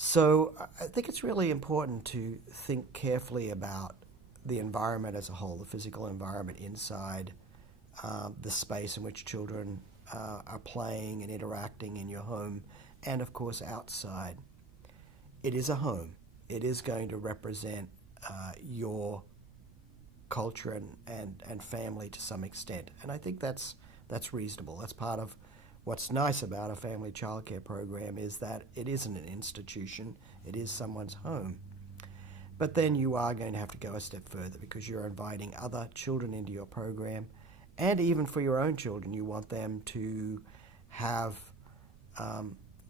So I think it's really important to think carefully about the environment as a whole, the physical environment inside the space in which children are playing and interacting in your home, and of course outside. It is a home. It is going to represent your culture and family to some extent. And I think that's reasonable. That's part of what's nice about a family childcare program is that it isn't an institution, it is someone's home. But then you are going to have to go a step further because you're inviting other children into your program. And even for your own children, you want them to have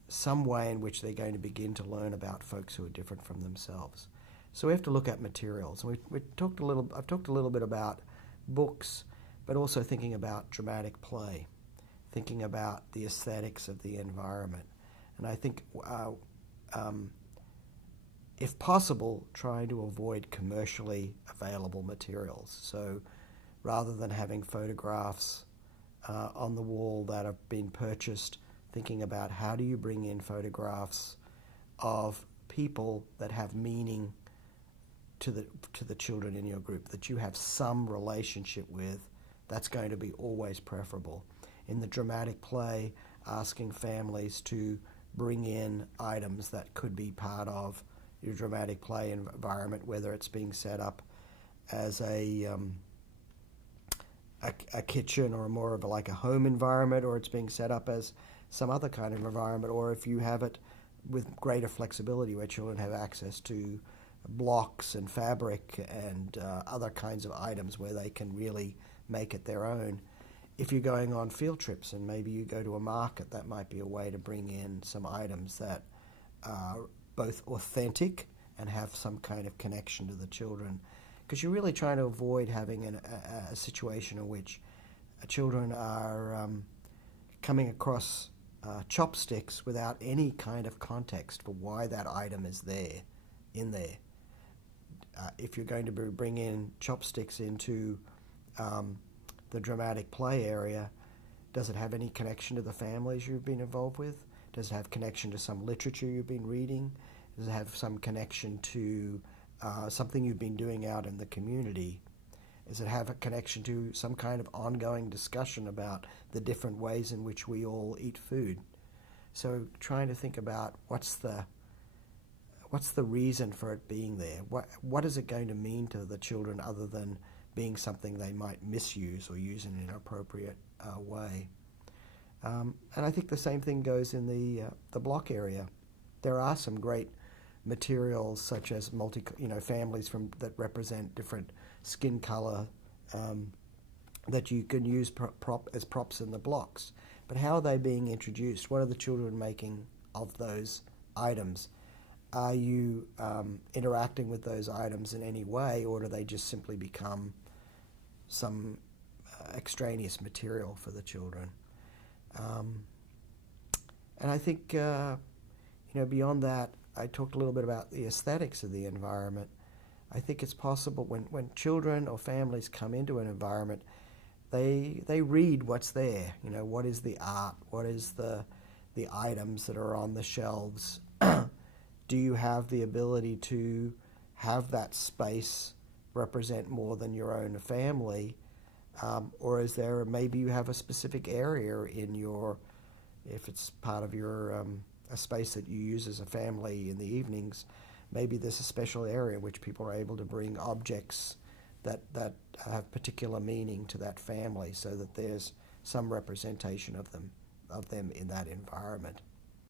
some way in which they're going to begin to learn about folks who are different from themselves. So we have to look at materials. I've talked a little bit about books, but also thinking about dramatic play, thinking about the aesthetics of the environment. And I think, if possible, trying to avoid commercially available materials. So rather than having photographs on the wall that have been purchased, thinking about how do you bring in photographs of people that have meaning to the children in your group, that you have some relationship with. That's going to be always preferable. In the dramatic play, asking families to bring in items that could be part of your dramatic play environment, whether it's being set up as a kitchen or more of like a home environment, or it's being set up as some other kind of environment, or if you have it with greater flexibility where children have access to blocks and fabric and other kinds of items where they can really make it their own. If you're going on field trips and maybe you go to a market, that might be a way to bring in some items that are both authentic and have some kind of connection to the children. Because you're really trying to avoid having a situation in which children are coming across chopsticks without any kind of context for why that item is there, in there. If you're going to bring in chopsticks into the dramatic play area, does it have any connection to the families you've been involved with? Does it have connection to some literature you've been reading? Does it have some connection to something you've been doing out in the community? Does it have a connection to some kind of ongoing discussion about the different ways in which we all eat food? So trying to think about what's the reason for it being there? What is it going to mean to the children other than being something they might misuse or use in an inappropriate way? And I think the same thing goes in the block area. There are some great materials such as families that represent different skin color that you can use as props in the blocks. But how are they being introduced? What are the children making of those items? Are you interacting with those items in any way, or do they just simply become some extraneous material for the children? And I think, beyond that, I talked a little bit about the aesthetics of the environment. I think it's possible when children or families come into an environment, they read what's there. What is the art? What is the items that are on the shelves? Do you have the ability to have that space represent more than your own family? Or is there, maybe you have a specific area if it's part of your, a space that you use as a family in the evenings, maybe there's a special area in which people are able to bring objects that have particular meaning to that family so that there's some representation of them in that environment.